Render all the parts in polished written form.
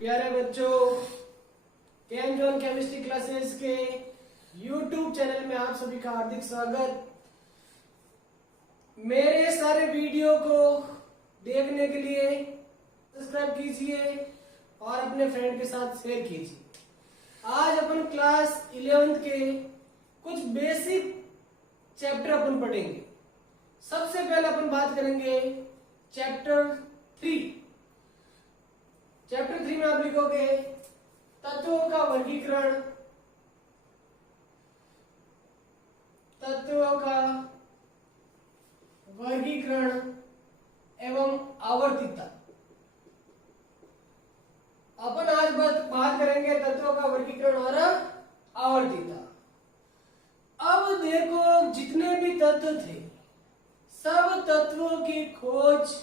प्यारे बच्चों, केम John chemistry classes के YouTube चैनल में आप सभी का हार्दिक स्वागत। मेरे सारे वीडियो को देखने के लिए सब्सक्राइब कीजिए और अपने फ्रेंड के साथ शेयर कीजिए। आज अपन क्लास 11th के कुछ बेसिक चैप्टर अपन पढ़ेंगे। सबसे पहले अपन बात करेंगे चैप्टर 3। चैप्टर 3 में आप लिखोगे तत्वों का वर्गीकरण, तत्वों का वर्गीकरण एवं आवर्तिता। अपन आज बात करेंगे तत्वों का वर्गीकरण और आवर्तिता। अब देखो, जितने भी तत्व थे सब तत्वों की खोज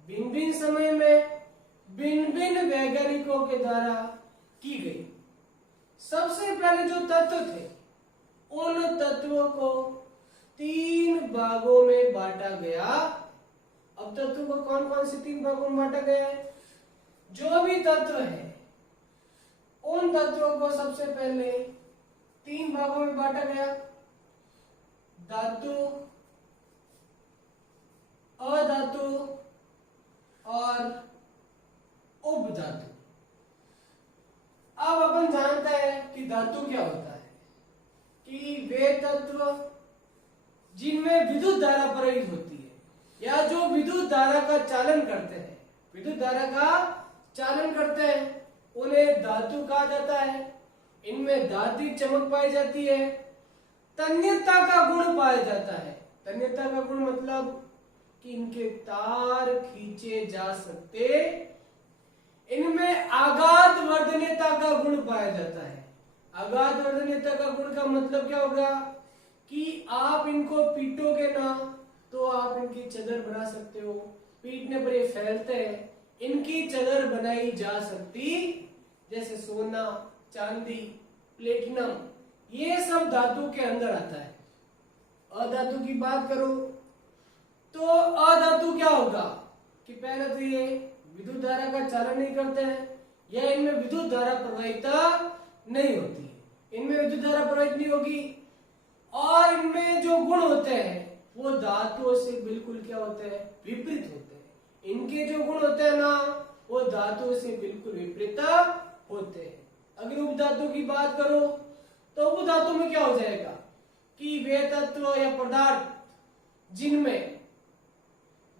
भिन्न भिन्न समय में भिन्न भिन्न वैज्ञानिकों के द्वारा की गई। सबसे पहले जो तत्व थे उन तत्वों को 3 भागों में बांटा गया। अब तत्वों को कौन कौन से 3 भागों में बांटा गया है? जो भी तत्व है उन तत्वों को सबसे पहले 3 भागों में बांटा गया। धातु, अधातु और उपधातु। अब अपन जानते हैं कि धातु क्या होता है, कि वे तत्व जिनमें विद्युत धारा प्रवाहित होती है या जो विद्युत धारा का चालन करते हैं, विद्युत धारा का चालन करते हैं, उन्हें धातु कहा जाता है। इनमें धात्विक चमक पाई जाती है, तन्यता का गुण पाया जाता है। तन्यता का गुण मतलब कि इनके तार खींचे जा सकते। इनमें आघात वर्धनीयता का गुण पाया जाता है। आघात वर्धनीयता का गुण का मतलब क्या होगा कि आप इनको पीटोगे ना तो आप इनकी चदर बना सकते हो। पीटने पर ये फैलते हैं, इनकी चदर बनाई जा सकती। जैसे सोना, चांदी, प्लेटिनम, ये सब धातु के अंदर आता है। अधातु की बात करो तो अधातु क्या होगा कि पहले तो ये विद्युत धारा का चालन नहीं करते हैं या इनमें विद्युत धारा प्रवाहित नहीं होती है। इनमें विद्युत धारा प्रवाहित नहीं होगी और इनमें जो गुण होते हैं वो धातुओं से बिल्कुल क्या होते हैं? विपरीत होते हैं। इनके जो गुण होते हैं ना वो धातुओं से बिल्कुल विपरीत होते हैं। अगर उपधातु की बात करो तो उपधातु में क्या हो जाएगा कि वे तत्व या पदार्थ जिनमें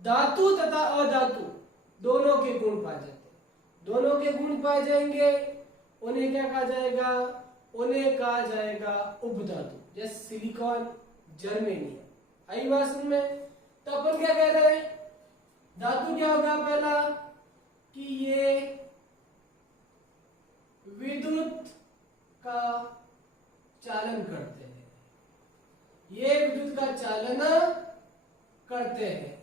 धातु तथा अधातु दोनों के गुण पाए जाते हैं, दोनों के गुण पाए जाएंगे, उन्हें क्या कहा जाएगा? उन्हें कहा जाएगा उपधातु। जैसे सिलिकॉन, जर्मेनियम। आई बात समझ में? तो अपन क्या कह रहे हैं? धातु क्या होगा? पहला कि ये विद्युत का चालन करते हैं, ये विद्युत का चालन करते हैं,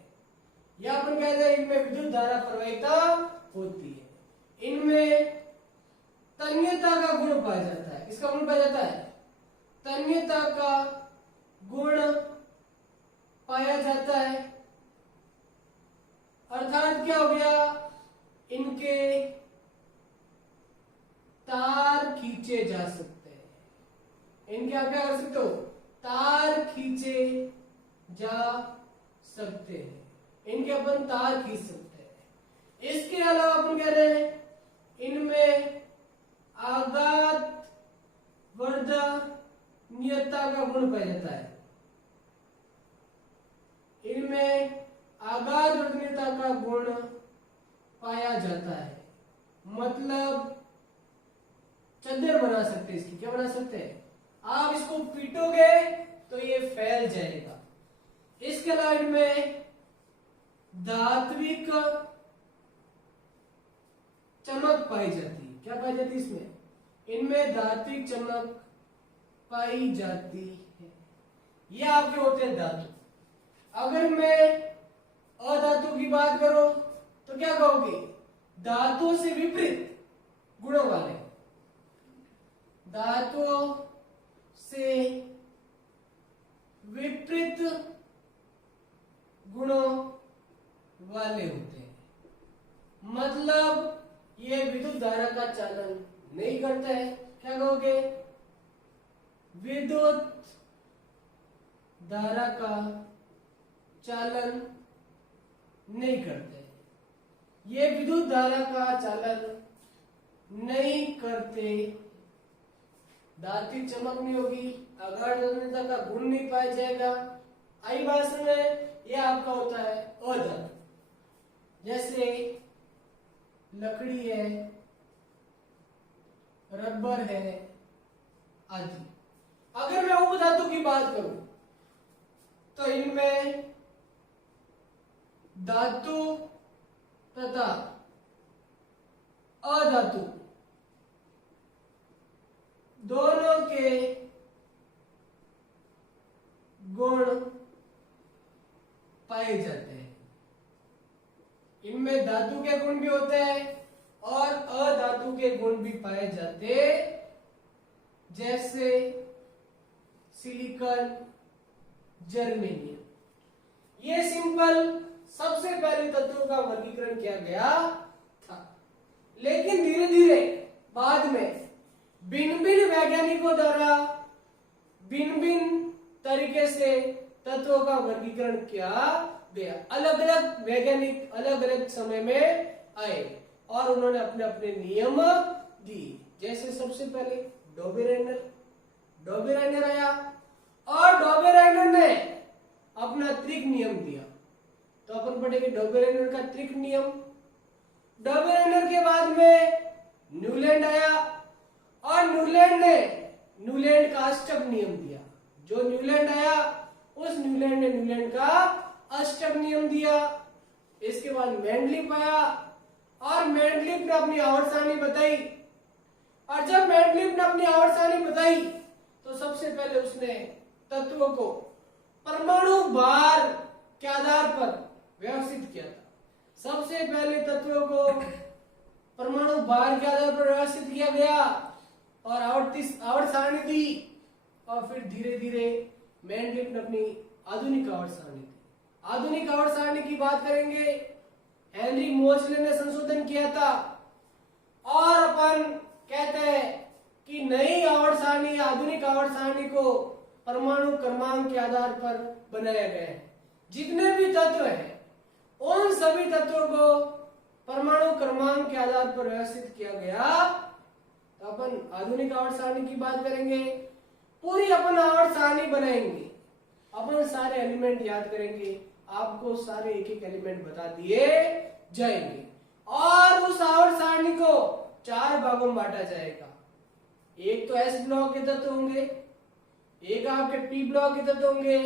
या अपन कहते हैं इनमें विद्युत धारा प्रवाहित होती है। इनमें तन्यता का गुण पाया जाता है। किसका गुण पाया जाता है? तन्यता का गुण पाया जाता है। अर्थात क्या हो गया? इनके तार खींचे जा सकते हैं। इनके आप क्या कर सकते हो? तार खींचे जा सकते हैं। इनके अपन तार खींच सकते हैं। इसके अलावा अपन कह रहे हैं इनमें आघात वर्धनीयता का गुण पाया जाता है। इनमें आघात वर्धनीयता का गुण पाया जाता है, मतलब चद्दर बना सकते हैं। इसकी क्या बना सकते हैं? आप इसको पीटोगे तो ये फैल जाएगा। इसके अलावा इनमें धात्विक चमक पाई जाती है। क्या पाई जाती है इसमें? इनमें धात्विक चमक पाई जाती है। ये आपके होते हैं धातु। अगर मैं अधातु की बात करो तो क्या कहोगे? धातुओं से विपरीत गुणों वाले, धातुओं से विपरीत गुणों वाले होते हैं। मतलब ये विद्युत धारा का चालन नहीं करता है। क्या कहोगे? विद्युत धारा का चालन नहीं करते। ये विद्युत धारा का चालन नहीं करते। धात्विक चमक नहीं होगी, अगाधता का गुण नहीं पाया जाएगा। आई बात समझ? ये आपका होता है अधातु, जैसे लकड़ी है, रबर है आदि। अगर मैं उपधातु की बात करूं तो इनमें धातु तथा अधातु दोनों के गुण पाए जाते हैं। इनमें धातु के गुण भी होते हैं और अधातु के गुण भी पाए जाते, जैसे सिलिकॉन, जर्मेनियम। ये सिंपल सबसे पहले तत्वों का वर्गीकरण किया गया था, लेकिन धीरे धीरे बाद में भिन्न भिन्न वैज्ञानिकों द्वारा भिन्न भिन्न तरीके से तत्वों का वर्गीकरण किया गया। अलग अलग वैज्ञानिक अलग अलग समय में आए और उन्होंने अपने अपने नियम दिए। जैसे सबसे पहले डोबेराइनर आया और डोबेराइनर ने अपना त्रिक नियम दिया। तो अपन पढ़ेंगे डोबेराइनर का त्रिक नियम। डोबेराइनर के बाद में न्यूलैंड आया और न्यूलैंड ने न्यूलैंड का अष्टक नियम दिया। जो न्यूलैंड आया उस न्यूलैंड ने न्यूलैंड का अष्टक नियम दिया। इसके बाद मेंडलिप आया और मेंडलिप ने अपनी आवर्त सारणी बताई। और जब मेंडलिप ने अपनी आवर्त सारणी बताई तो सबसे पहले उसने तत्वों को परमाणु भार के आधार पर व्यवस्थित किया था। सबसे पहले तत्वों को परमाणु भार के आधार पर व्यवस्थित किया गया और आवर्त सारणी दी। और फिर धीरे धीरे मेंडलिप ने अपनी आधुनिक आवर्त सारणी दी। आधुनिक आवर्त सारणी की बात करेंगे, हेनरी मोजले ने संशोधन किया था और अपन कहते हैं कि नई आवर्त सारणी, आधुनिक आवर्त सारणी को परमाणु क्रमांक के आधार पर बनाया गया है। जितने भी तत्व हैं उन सभी तत्वों को परमाणु क्रमांक के आधार पर व्यवस्थित किया गया। तो अपन आधुनिक आवर्त सारणी की बात करेंगे, पूरी अपन आवर्त सारणी बनाएंगे, अपन सारे एलिमेंट याद करेंगे, आपको सारे एक एक एलिमेंट बता दिए जाएंगे और उस आवर्त सारणी को 4 भागों में बांटा जाएगा। एक तो एस ब्लॉक के तत्व होंगे, एक आपके पी ब्लॉक के तत्व होंगे,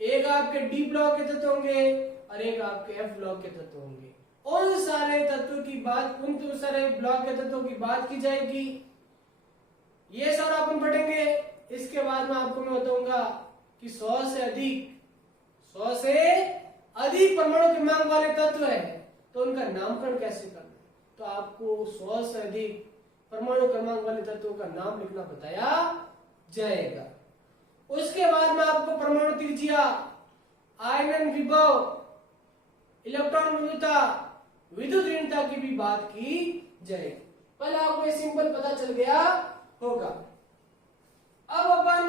एक आपके डी ब्लॉक के तत्व होंगे और एक आपके एफ ब्लॉक के तत्व होंगे। उन सारे तत्वों की बात, उन सारे ब्लॉक के तत्वों की बात की जाएगी। ये सारा अपन पढ़ेंगे। इसके बाद में आपको मैं बताऊंगा कि 100 से अधिक परमाणु क्रमांक वाले तत्व है तो उनका नामकरण कैसे करना है। तो आपको 100 से अधिक परमाणु क्रमांक वाले तत्वों का नाम लिखना बताया जाएगा। उसके बाद में आपको परमाणु त्रिज्या, आयनन विभव, इलेक्ट्रॉन विविधता, विद्युत ऋणता की भी बात की जाएगी। पहले आपको ये सिंपल पता चल गया होगा। अब अपन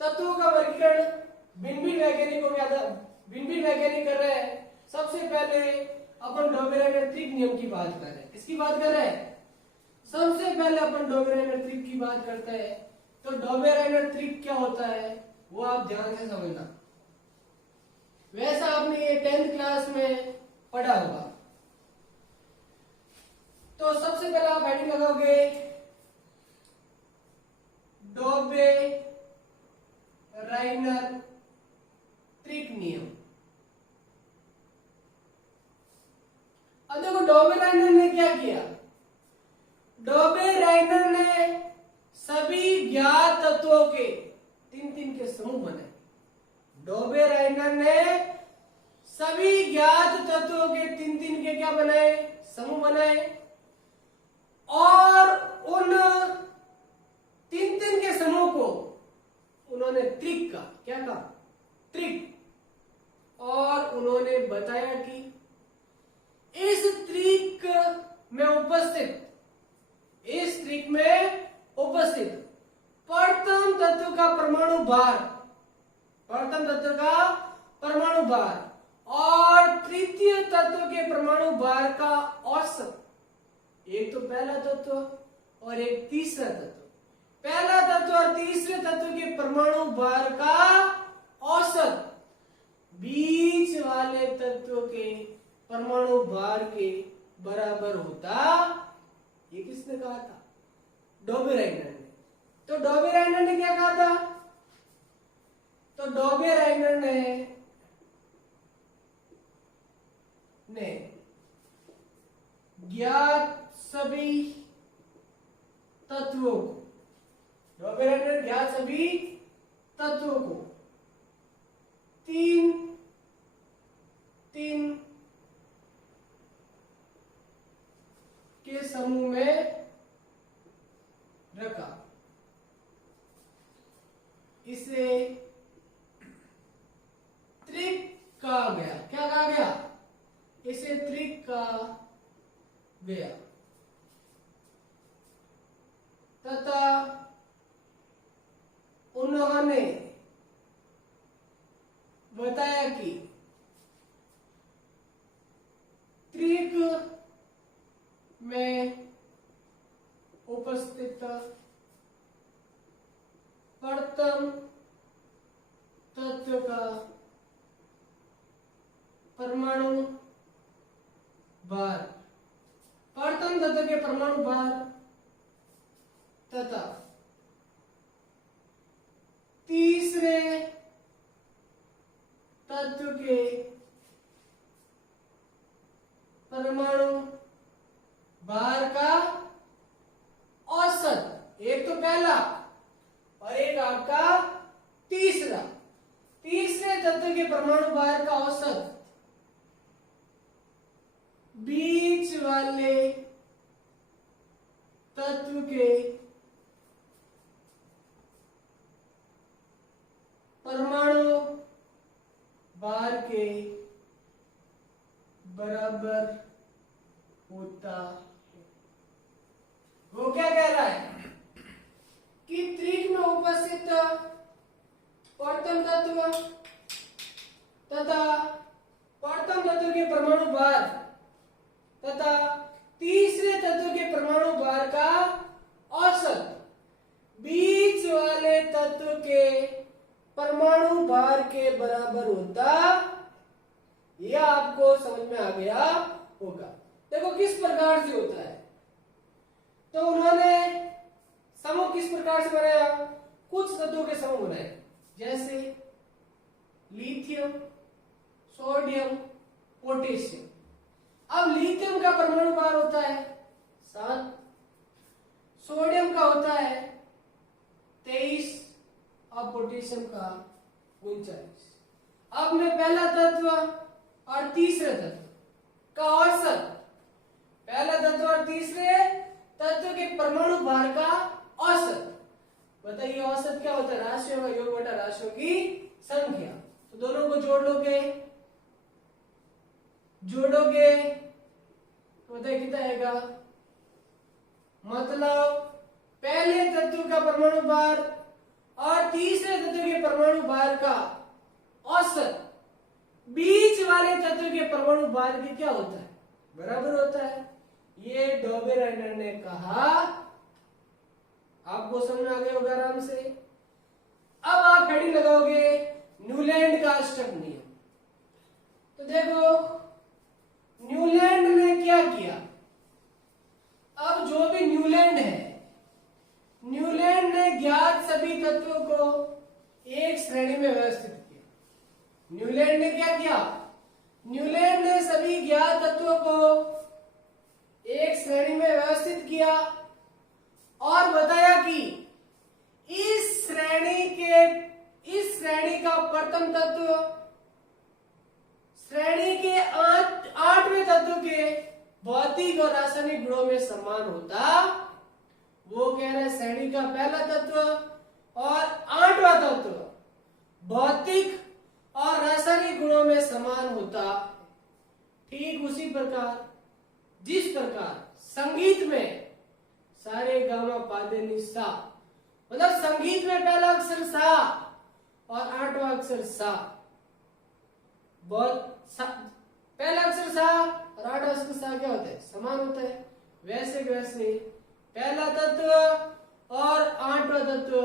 तत्वों का वर्गीकरण भिन्न वैज्ञानिक कर रहे हैं। सबसे पहले अपन डोबेराइनर त्रिक नियम की बात कर रहे हैं। किसकी बात कर रहे हैं? सबसे पहले अपन डोबेराइनर त्रिक की बात करते हैं। तो डोबेराइनर त्रिक क्या होता है वो आप ध्यान से समझना। वैसा आपने ये 10th क्लास में पढ़ा होगा। तो सबसे पहले आप हेडिंग लगाओगे डोबेराइनर त्रिक नियम। अब देखो डोबेराइनर ने क्या किया। डोबेराइनर ने सभी ज्ञात तत्वों के 3-3 के समूह बनाए। डोबेराइनर ने सभी ज्ञात तत्वों के 3-3 के क्या बनाए? समूह बनाए और उन 3-3 के समूह को उन्होंने त्रिक का क्या कहा? त्रिक। और उन्होंने बताया कि इस त्रिक में उपस्थित, इस त्रिक में उपस्थित प्रथम तत्व का परमाणु भार, प्रथम तत्व का परमाणु भार और तृतीय तत्व के परमाणु भार का औसत, एक तो पहला तत्व और एक तीसरा तत्व, पहला तत्व और तीसरे तत्व के परमाणु भार का औसत बीच वाले तत्व के परमाणु भार के बराबर होता, ये किसने कहा था? डॉबे-राइनर ने। तो डॉबे-राइनर ने क्या कहा था? तो डॉबे-राइनर ने ज्ञात सभी तत्वों को, डॉबे-राइनर ने ज्ञात सभी तत्वों को तीन के समूह में रखा। इसे त्रिक कहा गया। क्या कहा गया? इसे त्रिक कहा गया तथा उन्होंने बताया कि त्रिक में उपस्थित प्रथम तत्व का परमाणु भार, प्रथम तत्व के परमाणु भार तथा तीसरे तत्व के परमाणु भार का औसत, एक तो पहला और एक आपका तीसरा, तीसरे तत्व के परमाणु भार का औसत बीच वाले तत्व के परमाणु भार के बराबर होता है। वो क्या कह रहा है कि त्रिक में उपस्थित प्रथम तत्व तथा प्रथम तत्व के परमाणु भार तथा तीसरे तत्व के परमाणु भार का औसत बीच वाले तत्व के परमाणु भार के बराबर होता, यह आपको समझ में आ गया होगा। देखो किस प्रकार से होता है। तो उन्होंने समूह किस प्रकार से बनाया? कुछ तत्वों के समूह बनाए, जैसे लिथियम, सोडियम, पोटेशियम। अब लिथियम का परमाणु भार होता है 7, सोडियम का होता है 23 और पोटेशियम का 39। अब मैं पहला तत्व और तीसरे तत्व का औसत, पहला तत्व और तीसरे तत्व के परमाणु भार का औसत, बताइए औसत क्या होता है? राशियों का योग बटा राशियों की संख्या। तो दोनों को जोड़ोगे तो बताइए कितना आएगा? मतलब पहले तत्व का परमाणु भार और तीसरे तत्व के परमाणु भार का औसत बीच वाले तत्व के परमाणु भार की क्या होता है? बराबर होता है। ये डॉबे-राइनर ने कहा, आपको समझ आ गया होगा आराम से। अब आप खड़ी लगाओगे न्यूलैंड का अष्टक नियम। तो देखो न्यूलैंड ने क्या किया? अब जो भी न्यूलैंड है, न्यूलैंड ने ज्ञात सभी तत्वों को एक श्रेणी में व्यवस्थित किया। न्यूलैंड ने क्या किया? न्यूलैंड ने सभी ज्ञात तत्वों को एक श्रेणी में व्यवस्थित किया और बताया कि इस श्रेणी का प्रथम तत्व श्रेणी के 8वें तत्व के भौतिक और रासायनिक गुणों में समान होता। वो कह रहे श्रेणी का पहला तत्व और 8वां तत्व भौतिक और रासायनिक गुणों में समान होता। ठीक उसी प्रकार जिस प्रकार संगीत में सारे गामा पादे नि सा, मतलब संगीत में पहला अक्षर सा और आठवां अक्षर सा, पहला अक्षर सा और आठवां अक्षर सा क्या होता है? समान होता है। वैसे वैसे पहला तत्व और आठवां तत्व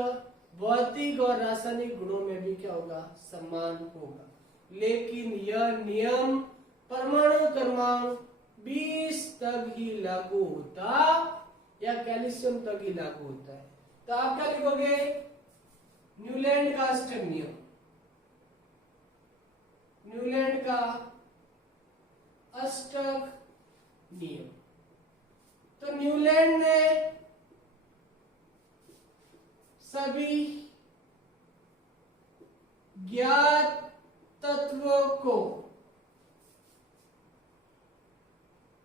भौतिक और रासायनिक गुणों में भी क्या होगा? समान होगा। लेकिन यह नियम परमाणु क्रमांक 20 तक ही लागू होता या कैल्शियम तक ही लागू होता है। तो आप क्या लिखोगे? न्यूलैंड का अष्टक नियम, न्यूलैंड का अष्टक नियम। तो न्यूलैंड ने सभी ज्ञात तत्वों को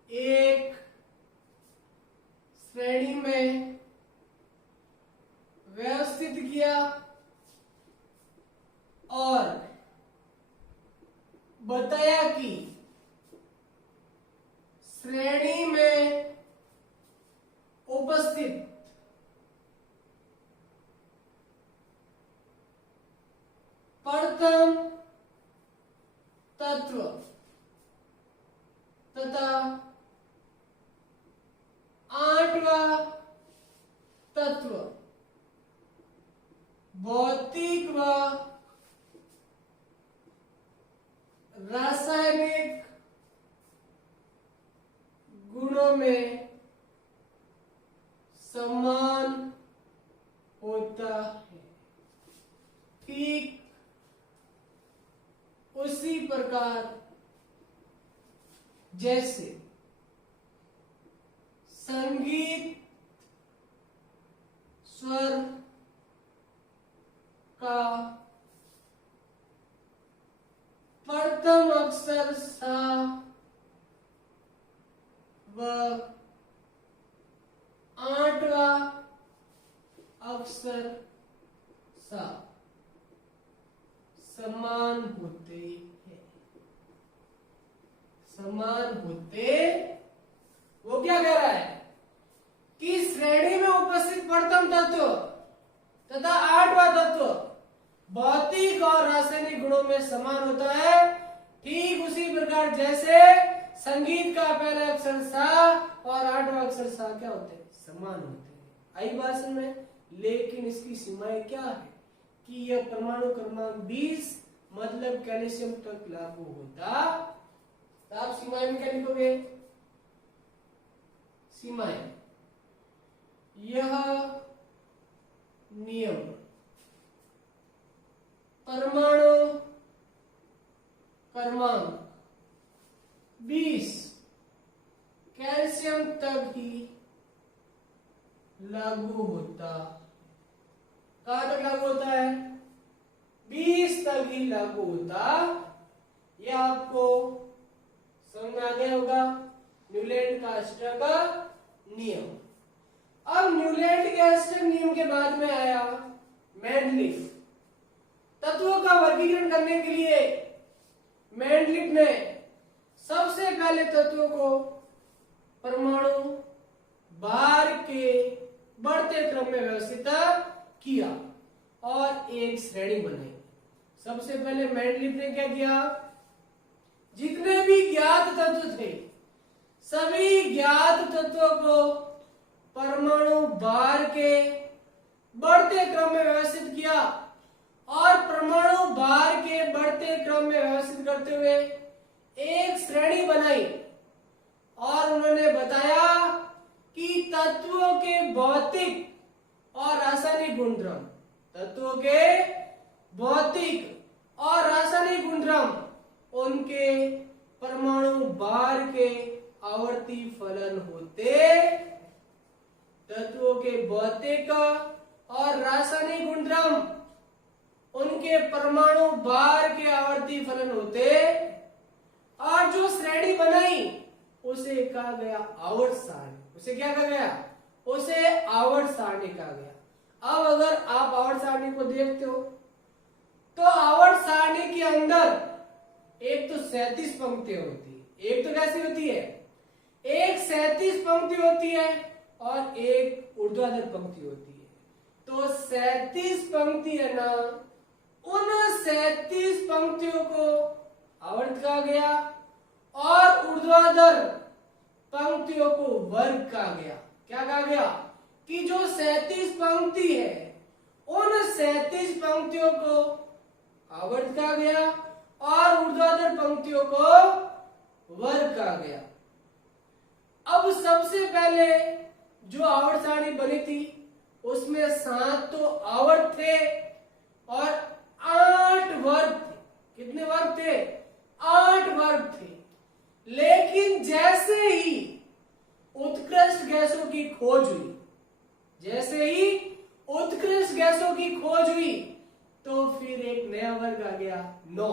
एक श्रेणी में व्यवस्थित किया और बताया कि श्रेणी में उपस्थित प्रथम तत्व तथा आठवां तत्व भौतिक व रासायनिक गुणों में समान होता है। ठीक उसी प्रकार जैसे संगीत स्वर का प्रथम अक्षर सा व आठवां अक्षर सा समान होते हैं। समान होते, वो क्या कह रहा है कि श्रेणी में उपस्थित प्रथम तत्व तथा आठवां तत्व भौतिक और रासायनिक गुणों में समान होता है। ठीक उसी प्रकार जैसे संगीत का पहला अक्षर सा और आठवां अक्षर सा क्या होते हैं? समान होते हैं। आई बात समझ में? लेकिन इसकी सीमाएं क्या है कि यह परमाणु क्रमांक 20 मतलब कैल्शियम तक लागू होता। तो आप सीमाएं में क्या लिखोगे? सीमाएं, यह नियम परमाणु क्रमांक 20 कैल्शियम तक ही लागू होता। कहां तक लागू होता है? 20 तक ही लागू होता। यह आपको समझ में आ गया होगा। न्यूलैंड का अष्टक नियम। अब न्यूलैंड के अष्टक नियम के बाद में आया मेंडलीफ। तत्वों का वर्गीकरण करने के लिए मेंडलीफ ने सबसे पहले तत्वों को परमाणु भार के बढ़ते क्रम में व्यवस्थित किया और एक श्रेणी बनाई। सबसे पहले मेंडलीफ ने क्या किया? जितने भी ज्ञात तत्व थे सभी ज्ञात तत्वों को परमाणु भार के बढ़ते क्रम में व्यवस्थित किया और परमाणु भार के बढ़ते क्रम में व्यवस्थित करते हुए एक श्रेणी बनाई और उन्होंने बताया कि तत्वों के भौतिक और रासायनिक गुणधर्म, तत्वों के भौतिक और रासायनिक गुणधर्म उनके परमाणु भार के आवर्ती फलन होते। तत्वों के भौतिक और रासायनिक गुणधर्म उनके परमाणु भार के आवर्ती फलन होते और जो श्रेणी बनाई उसे कहा गया आवर्त सारणी। उसे क्या कहा गया? उसे आवर्त सारणी कहा गया। अब अगर आप आवर्त सारणी को देखते हो तो आवर्त सारणी के अंदर एक तो 37 पंक्तियां होती है। एक तो कैसी होती है? एक क्षैतिज पंक्ति होती है और एक ऊर्ध्वाधर पंक्ति होती है। तो क्षैतिज पंक्ति है ना, उन क्षैतिज पंक्तियों को आवर्त कहा गया और ऊर्ध्वाधर पंक्तियों को वर्ग कहा गया। क्या कहा गया कि जो क्षैतिज पंक्ति है उन क्षैतिज पंक्तियों को आवर्त कहा गया और ऊर्ध्वाधर पंक्तियों को वर्ग कहा गया। अब सबसे पहले जो आवर्त सारणी बनी थी उसमें 7 तो आवर्त थे और 8 वर्ग थे। कितने वर्ग थे? 8 वर्ग थे। लेकिन जैसे ही उत्कृष्ट गैसों की खोज हुई, जैसे ही उत्कृष्ट गैसों की खोज हुई तो फिर एक नया वर्ग आ गया 9।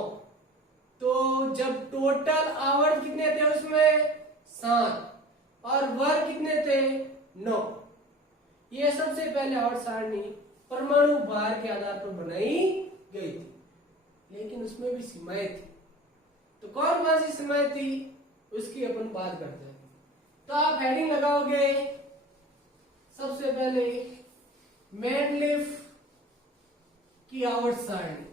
तो जब टोटल आवर्त कितने थे उसमें 7 और वर्ग कितने थे 9। ये सबसे पहले आवर्त सारणी परमाणु भार के आधार पर बनाई गई थी, लेकिन उसमें भी सीमाएं थी। तो कौन कौन सी सीमाएं थी उसकी अपन बात करते हैं। तो आप हेडिंग लगाओगे सबसे पहले मेंडलीफ की आवर्त सारणी।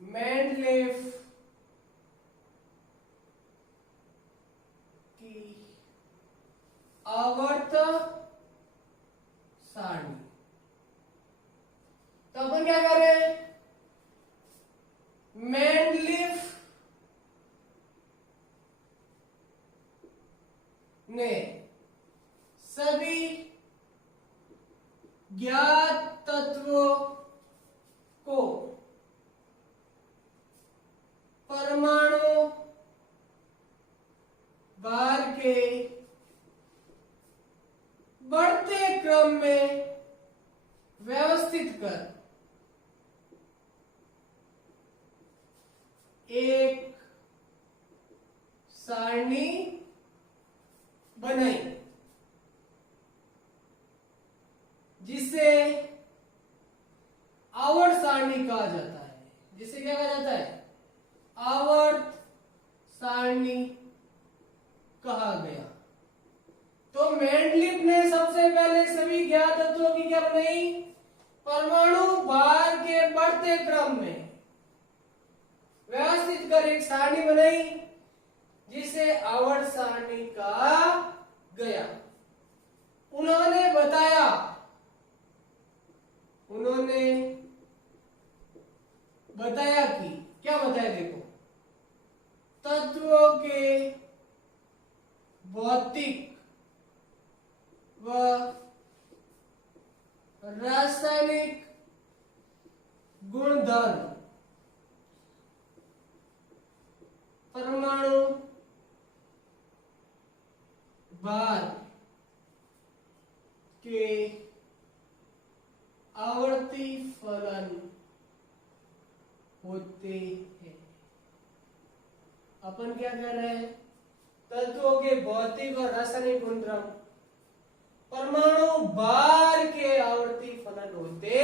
मेंडलीफ की आवर्त सारणी। तो अपन क्या कर रहे हैं? मेंडलीफ ने सभी ज्ञात तत्वों को परमाणु भार के बढ़ते क्रम में व्यवस्थित कर एक सारणी बनाई, जिसे आवर्त सारणी कहा जाता है। जिसे क्या कहा जाता है? आवर्त सारणी कहा गया। तो मेंडलीफ ने सबसे पहले सभी ज्ञात तत्वों की क्या बनाई? परमाणु भार के बढ़ते क्रम में व्यवस्थित कर एक सारणी बनाई, जिसे आवर्त सारणी कहा गया। उन्होंने बताया कि क्या बताया? देखो, तत्वों के भौतिक व रासायनिक गुणधर्म परमाणु भार के आवर्ती फलन होते हैं। अपन क्या कर रहे हैं? तत्वों के भौतिक और रासायनिक गुणधर्म परमाणु भार के आवर्ती फलन होते।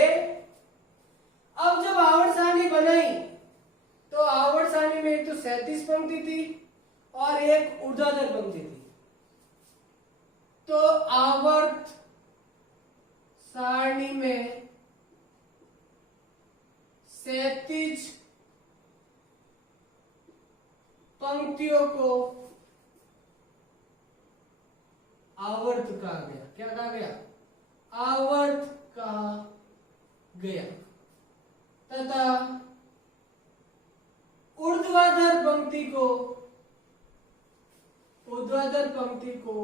अब जब आवर्त सारणी बनाई तो आवर्त सारणी में एक तो क्षैतिज पंक्ति थी और एक ऊर्ध्वाधर पंक्ति थी। तो आवर्त सारणी में क्षैतिज पंक्तियों को आवर्त कहा गया। क्या कहा गया? आवर्त कहा गया। तथा ऊर्ध्वाधर पंक्ति को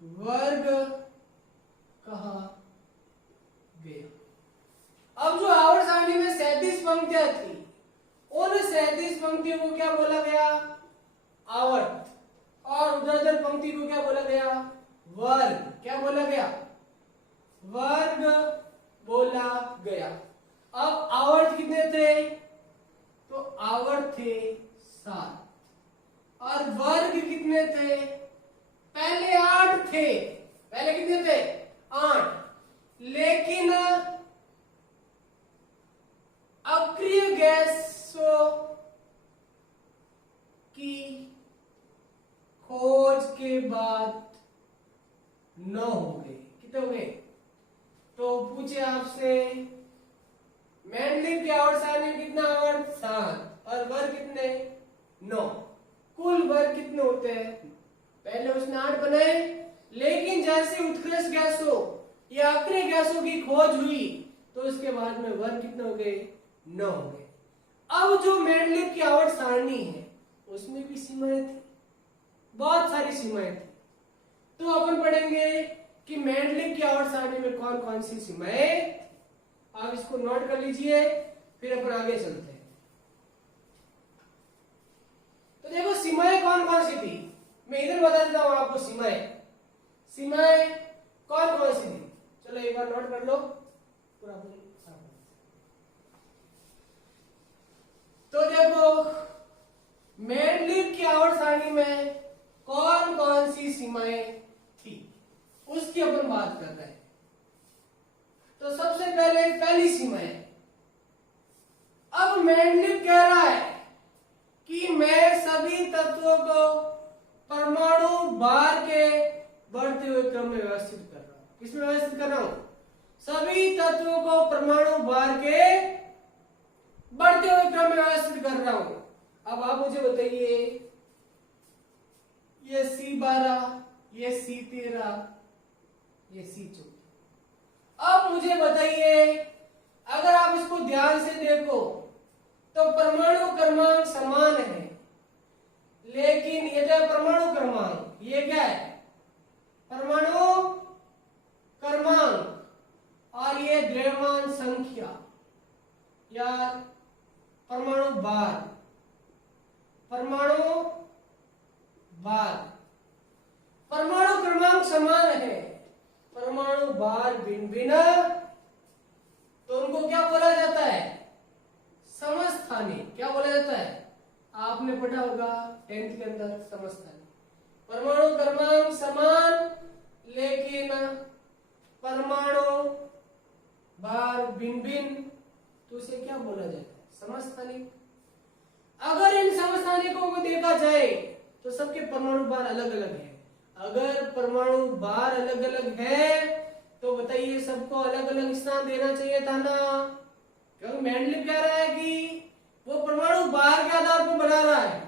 वर्ग कहा गया। अब जो आवर्त सारणी में क्षैतिज पंक्तियां थी, उन क्षैतिज पंक्तियों को क्या बोला गया? आवर्त। और ऊर्ध्वाधर पंक्ति को क्या बोला गया? वर्ग। क्या बोला गया? वर्ग बोला गया। अब आवर्त कितने थे? तो आवर्त थे 7 और वर्ग कितने थे? पहले 8 थे। पहले कितने थे? 8। लेकिन 9 हो गए। कितने हो गए? तो पूछे आपसे मेंडलिव के आवर्त सारणी में कितना आवर्त? 7 और वर्ग कितने? 9। कुल वर्ग कितने होते हैं? पहले उसने 8 बनाए, लेकिन जैसे उत्कृष्ट गैसों या अग्नि गैसों की खोज हुई तो उसके बाद में वर्ग कितने हो गए? 9 हो गए। अब जो मेंडलिव की आवर्त सारणी है उसमें भी सीमाएं थी, बहुत सारी सीमाएं थी। तो अपन पढ़ेंगे कि मेंडलिव की आवर्त सारणी में कौन कौन सी सीमाएं। आप इसको नोट कर लीजिए, फिर अपन आगे चलते हैं। तो देखो सीमाएं कौन कौन सी थी, मैं इधर बता देता हूं आपको। सीमाएं कौन कौन सी थी, चलो एक बार नोट कर लो पूरा। तो देखो मेंडलिव की आवर्त सारणी में कौन कौन सी सीमाएं थी उसकी अपन बात कर रहे हैं। तो सबसे पहले पहली सीमा है, अब मेंडलिव कह रहा है कि मैं सभी तत्वों को परमाणु भार के बढ़ते हुए क्रम में व्यवस्थित कर रहा हूं। किसमें व्यवस्थित कर रहा हूं? सभी तत्वों को परमाणु भार के बढ़ते हुए क्रम में व्यवस्थित कर रहा हूं। अब आप मुझे बताइए, ये C12, ये C13, ये C14। अब मुझे बताइए, अगर आप इसको ध्यान से देखो तो परमाणु क्रमांक समान है, लेकिन ये जो परमाणु क्रमांक, ये क्या है? परमाणु क्रमांक, और ये द्रव्यमान संख्या या परमाणु भार। परमाणु क्रमांक समान है, परमाणु भार भिन्न भिन्न, तो उनको क्या बोला जाता है? समस्थानिक। क्या बोला जाता है? आपने पढ़ा होगा 10th के अंदर समस्थानिक। परमाणु क्रमांक समान लेकिन परमाणु भार भिन्न भिन्न, तो उसे क्या बोला जाता है? समस्थानिक। अगर इन समस्थानिकों को देखा जाए तो सबके परमाणु भार अलग अलग है। अगर परमाणु भार अलग अलग है तो बताइए सबको अलग अलग स्थान देना चाहिए था ना, क्योंकि मेंडलिव कह रहा है कि वो परमाणु भार के आधार पर बना रहा है।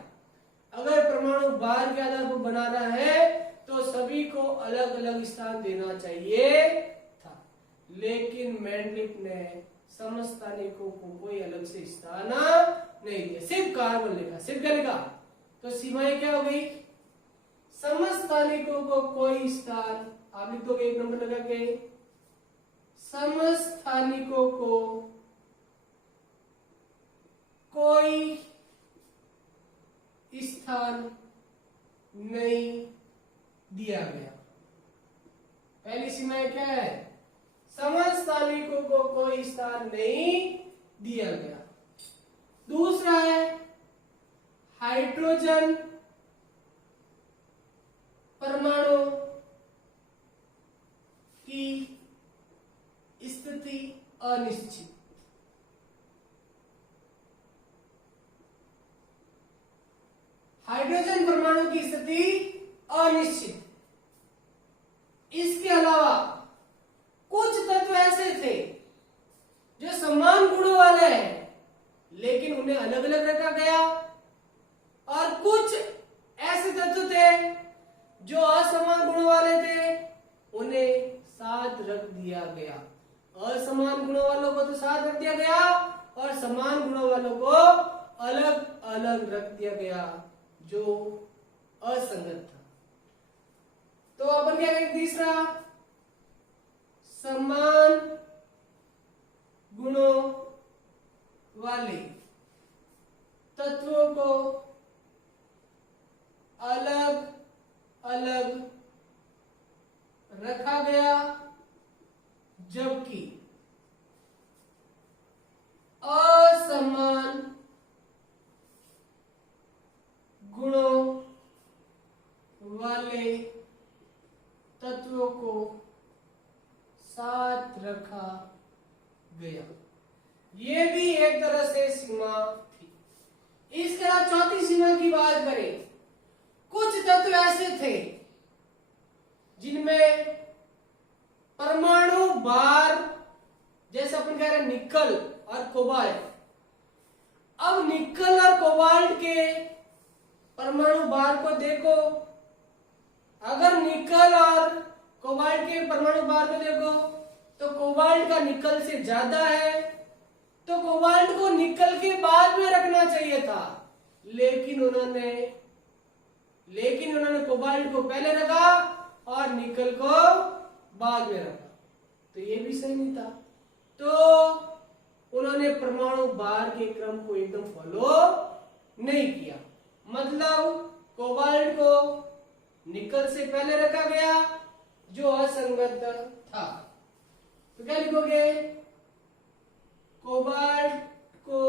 अगर परमाणु भार के आधार पर बना रहा है तो सभी को अलग अलग स्थान देना चाहिए था, लेकिन मेंडलिव ने समस्थानिकों को कोई अलग से स्थान नहीं दिया, सिर्फ कार्बन लिखा। सिर्फ क्या लिखा? तो सीमाएं क्या हो गई? समस्थानिकों को कोई स्थान, आप लिख दोगे 1 नंबर लगा के, समस्थानिकों को कोई स्थान नहीं दिया गया। पहली सीमा क्या है? समस्थानिकों को कोई स्थान नहीं दिया गया। दूसरा है हाइड्रोजन परमाणु की स्थिति अनिश्चित। हाइड्रोजन परमाणु की स्थिति अनिश्चित। इसके अलावा कुछ तत्व ऐसे थे जो समान गुणों वाले हैं लेकिन उन्हें अलग अलग रखा गया, और कुछ ऐसे तत्व थे जो असमान गुणों वाले थे, उन्हें साथ रख दिया गया। असमान गुणों वालों को तो साथ रख दिया गया और समान गुणों वालों को अलग अलग रख दिया गया, जो असंगत था। तो अपन क्या करेंगे? तीसरा, समान गुणों वाले तत्वों को अलग अलग रखा गया, जबकि असमान गुणों वाले तत्वों को साथ रखा गया। ये भी एक तरह से सीमा थी। इसके अलावा चौथी सीमा की बात करें, कुछ तत्व ऐसे थे जिनमें कोबाल्ट। अब निकल और कोबाल्ट के परमाणु भार को देखो। अगर निकल और कोबाल्ट के परमाणु भार को देखो तो कोबाल्ट का निकल से ज्यादा है, तो कोबाल्ट को निकल के बाद में रखना चाहिए था, लेकिन उन्होंने कोबाल्ट को पहले रखा और निकल को बाद में रखा, तो ये भी सही नहीं था। तो उन्होंने परमाणु भार के क्रम को एकदम फॉलो नहीं किया, मतलब कोबाल्ट को निकल से पहले रखा गया जो असंगत था। तो क्या लिखोगे? कोबाल्ट को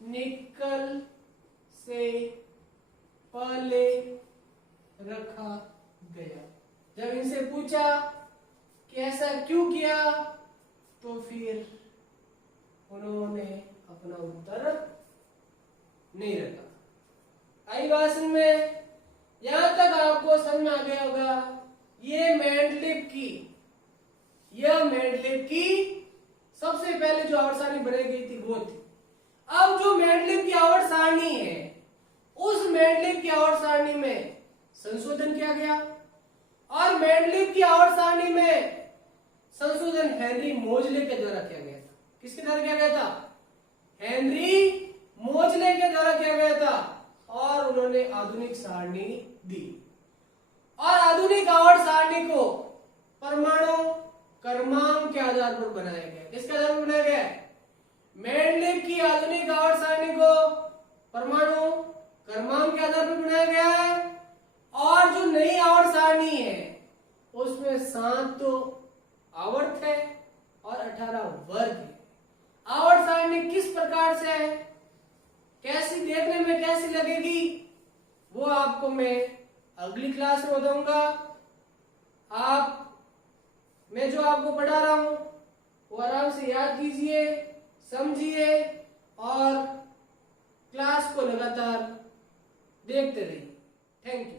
निकल से पहले रखा गया। जब इनसे पूछा कि ऐसा क्यों किया, तो फिर उन्होंने अपना उत्तर नहीं रखा। आई भाषण में यहां तक आपको समझ में आ गया होगा। ये मेंडलीव की सबसे पहले जो आवर्त सारणी बनाई गई थी वो थी। अब जो मेंडलीव की आवर्त सारणी है, उस मेंडलीव की आवर्त सारणी में संशोधन किया गया, और मेंडलीव की आवर्त सारणी में संशोधन हेनरी मोजले के द्वारा किया गया था। किसके द्वारा किया गया था? हेनरी मोजले के द्वारा किया गया था, और उन्होंने आधुनिक सारणी दी। और आधुनिक आवर्त सारणी को परमाणु क्रमांक के आधार पर बनाया गया। किसके आधार पर बनाया गया? मेंडलीव की आधुनिक आवर्त सारणी को परमाणु क्रमांक के आधार पर बनाया गया है, और जो नई आवर्त सारणी है उसमें 7 तो आवर्त है और 18 वर्ग है। आवर्त सारणी किस प्रकार से है, कैसी देखने में कैसी लगेगी, वो आपको मैं अगली क्लास में बताऊंगा। मैं जो आपको पढ़ा रहा हूं वो आराम से याद कीजिए, समझिए और क्लास को लगातार देखते रहिए। Thank you.